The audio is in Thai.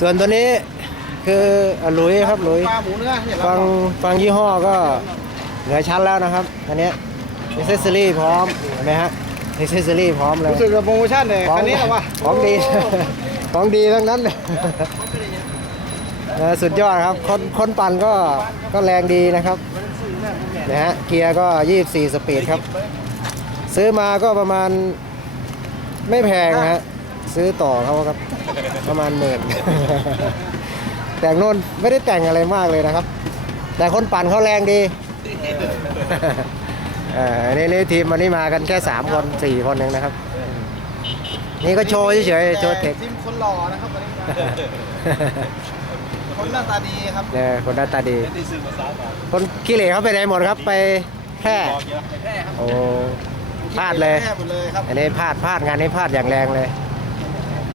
ส่วนตัวนี้คืออะหลุยครับหลุยปลาหมูเนื้อเนี่ยฟังฟังยี่ห้อก็เหนือชั้นแล้วนะครับ อันเนี้อิเซสซอรี่พร้อมเห็นไหมฮะอิเซสซอรี่พร้อมเลย รู้สึกกับโปรโมชั่นเลยของคันนี้เหรอวะของดี ของดีทั้งนั้นเลยเออสุดยอดครับ คนคนปั่นก็ก็แรงดีนะครับนะฮะเกียร์ก็ 24 สปีดครับ ซื้อมาก็ประมาณไม่แพงนะฮะ ซื้อต่อเขาครับ ประมาณหมื่น แต่งโน่นไม่ได้แต่งอะไรมากเลยนะครับ แต่คนปั่นเขาแรงดีเออนี่นี่ทีมวันนี้มากันแค่3คน4คนเองนะครับ นี่ก็โชว์เฉยๆโชว์เทคทีมคนหล่อนะครับวันนี้มาคนหน้าตาดีครับเนี่ยคนหน้าตาดี คนขี้เหร่เขาไปไหนหมดครับไปแพร่โอ้พลาดเลยแค่หมดเลยครับอันนี้พลาดพลาดงานนี้พลาดอย่างแรงเลย